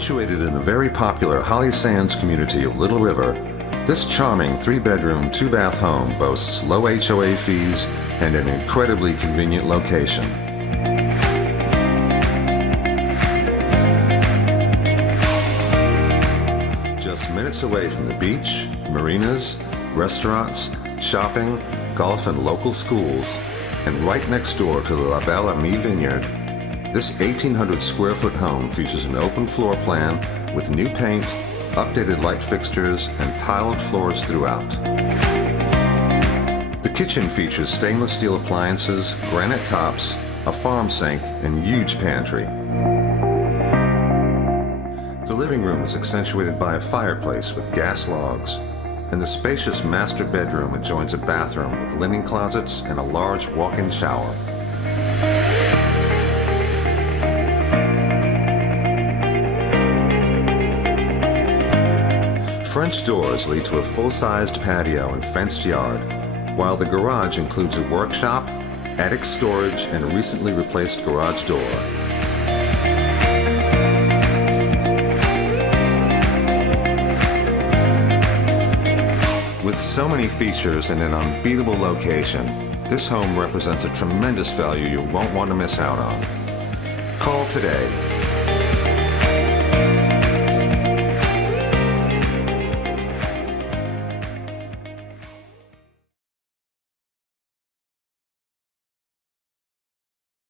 Situated in the very popular Holly Sands community of Little River, this charming 3-bedroom, 2-bath home boasts low HOA fees and an incredibly convenient location. Just minutes away from the beach, marinas, restaurants, shopping, golf, and local schools, and right next door to the Belle Amie Vineyard, this 1,800 square foot home features an open floor plan with new paint, updated light fixtures, and tiled floors throughout. The kitchen features stainless steel appliances, granite tops, a farm sink, and huge pantry. The living room is accentuated by a fireplace with gas logs, and the spacious master bedroom adjoins a bathroom with linen closets and a large walk-in shower. French doors lead to a full-sized patio and fenced yard, while the garage includes a workshop, attic storage, and a recently replaced garage door. With so many features and an unbeatable location, this home represents a tremendous value you won't want to miss out on. Call today